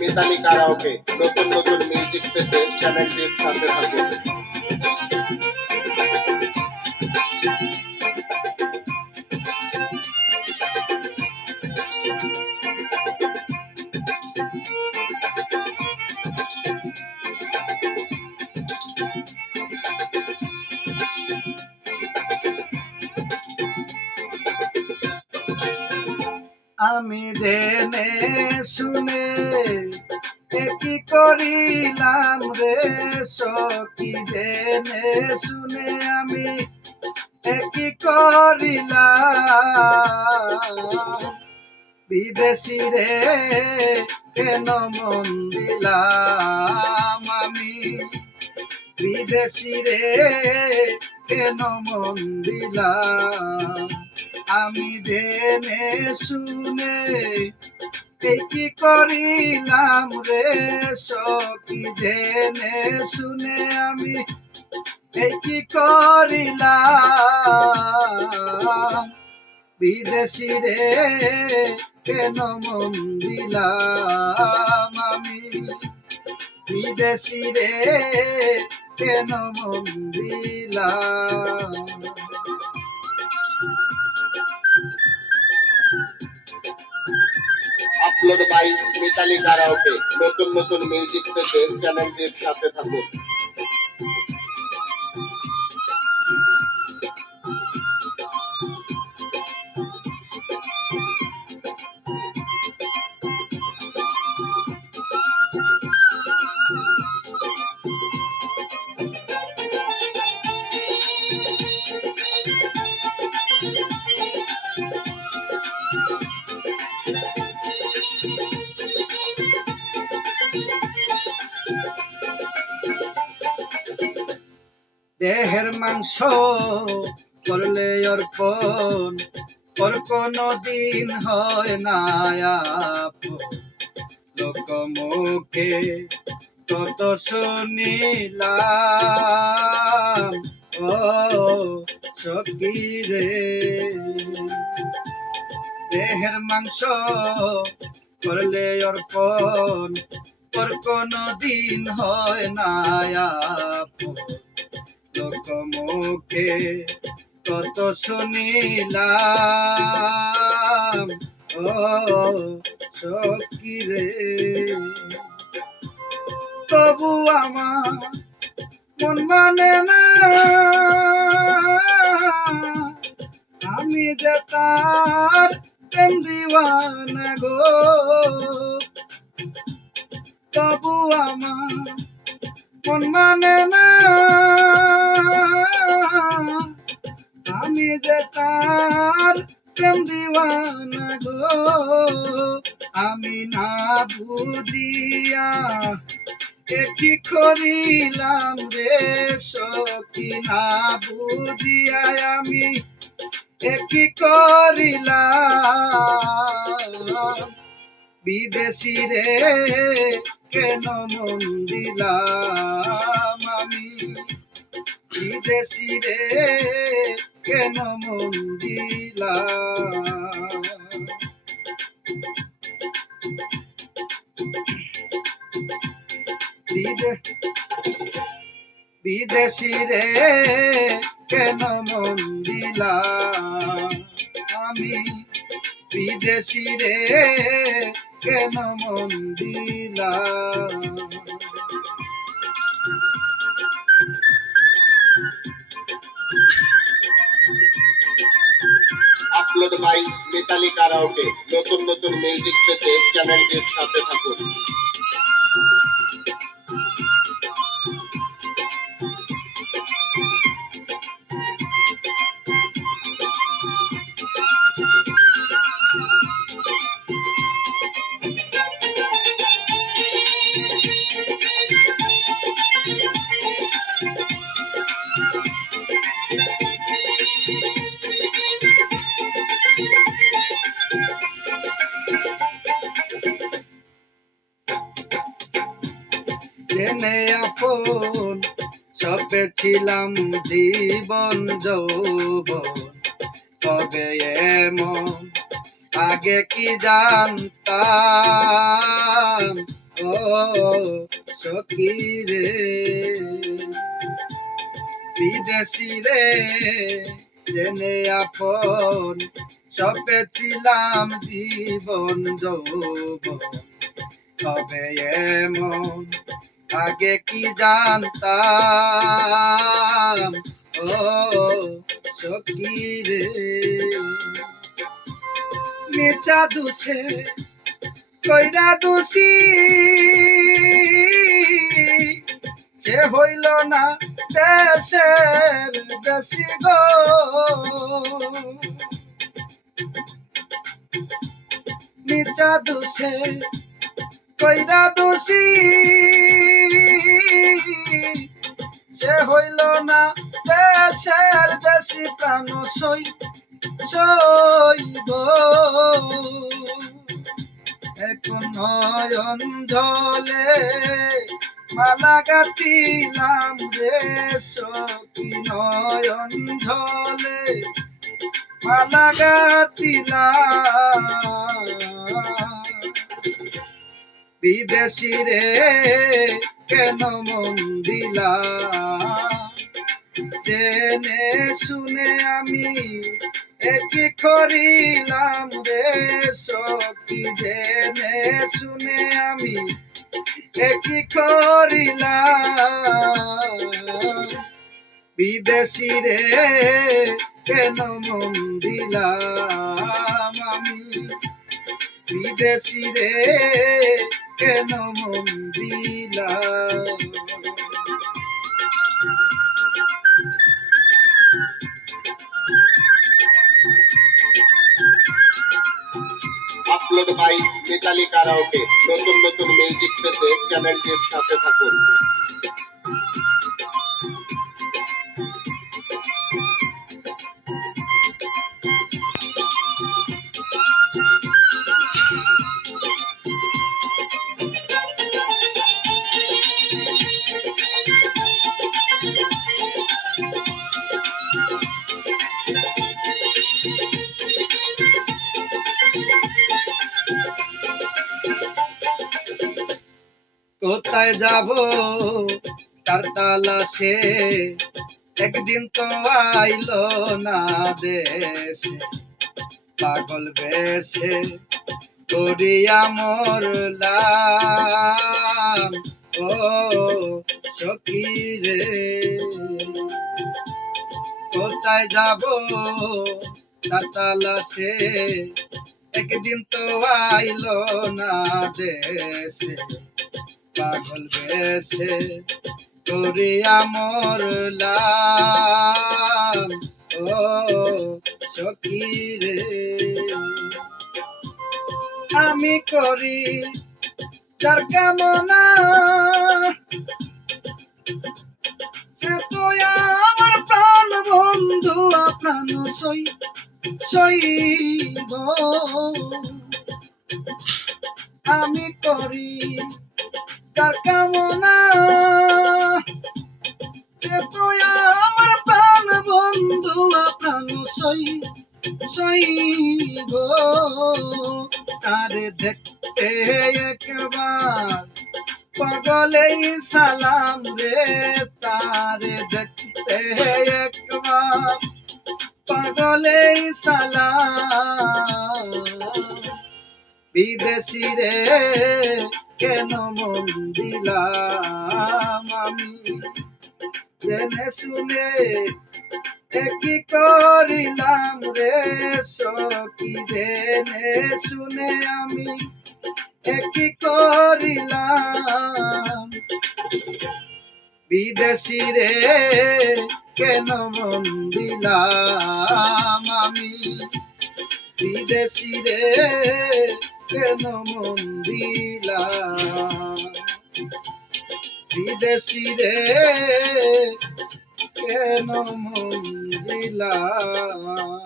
Mitali karaoke নতুন নতুন music পেতে চ্যানেলটির সাথে থাকুন। আমি জেনে শুনে কি করিলাম রে সখী, জেনে শুনে আমি কি করিলাম, বিদেশি রে কেন মন দিলাম আমি, বিদেশি রে কেন মন দিলাম, আমি জেনে শুনে কি করিলাম রে সখী, জেনে শুনে আমি কি করিলাম, বিদেশি রে কেন মন দিলাম আমি, বিদেশি রে কেন মন দিলাম। আপলোড বাই মিতালি কারাওকে নতুন নতুন মিউজিক পেতে চ্যানেলটির সাথে থাকুন। দেহের মাংস করলে অর্পণ, ওর কোনো দিন হয় না আপন, লোক মুখে কত শুনিলাম ও সখী রে, দেহের মাংস করলে অর্পণ, ওর কোনো দিন হয় না আপন, লোক মুখে কত শুনিলাম ও সখী রে, তবু আমার মন মানে না, আমি যে তার প্রেম দিওয়ানা গো, তবু আমার মন মানে না, আমি যে তার প্রেম দিওয়ানা গো, আমি না বুঝিয়া কি করিলাম রে সখী, না বুঝিয়া আমি কি করিলাম, বিদেশি রে কেন মন দিলাম আমি, বিদেশি রে কেন মন দিলাম। বিদেশি রে কেন মন দিলাম আমি, বিদেশি রে কেন মন দিলাম। আপলোড বাই মিতালি কারাওকে নতুন নতুন মিউজিক পেতে চ্যানেলটির সাথে থাকুন। জেনে আপন সবে ছিলাম জীবন যৌবন, তবে এমন আগে কি জানতাম সখী রে বিদেশি রে জেনে আপন সবে ছিলাম জীবন যৌবন তবে এমন আগে কি জানতাম ও সখী রে মির্জা দুসে কইরা দোষী সে হইল না দেশের দেশি গো মির্জা দুসে কইরা দোষী সে হইল না দেশের দেশি প্রাণ সই গো এখন নয়ন জলে মালা গাতিলাম রে সখী নয়ন জলে মালা গাতিলাম বিদেশি রে কেন মন দিলাম জেনে শুনে আমি একই করিলাম রে সখী জেনে শুনে আমি একই করিলাম বিদেশি রে কেন মন দিলাম আমি বিদেশি রে কেন মন দিলাম আপলোড বাই মিতালি কারাওকে। নতুন নতুন মিউজিক পেতে চ্যানেলটির সাথে থাকুন। কোথায় যাব তার তালাশে একদিন তো আইলো না দেশে পাগল বেশে করিয়া মরলাম ও সখী রে কোথায় যাব তার তালাশে একদিন তো আইলো না দেশে পাগল বেশে করিয়া মরলাম ও সখী রে আমি করি যার কামনা সে তো আমার প্রাণ বন্ধু প্রাণ সইব আমি করি তার কামনা সে তো আমার প্রাণ বন্ধু প্রাণ সইব তারে দেখতে একবার পাগলেই সালাম রে তারে দেখতে একবার পাগলেই সালাম বিদেশি রে কেন মন দিলাম আমি জেনে শুনে একই করিলাম রে সখী জেনে শুনে আমি একই করিলাম বিদেশি রে কেন মন দিলাম আমি বিদেশি রে কেন মন দিলাম বিদেশি রে কেন মন দিলাম।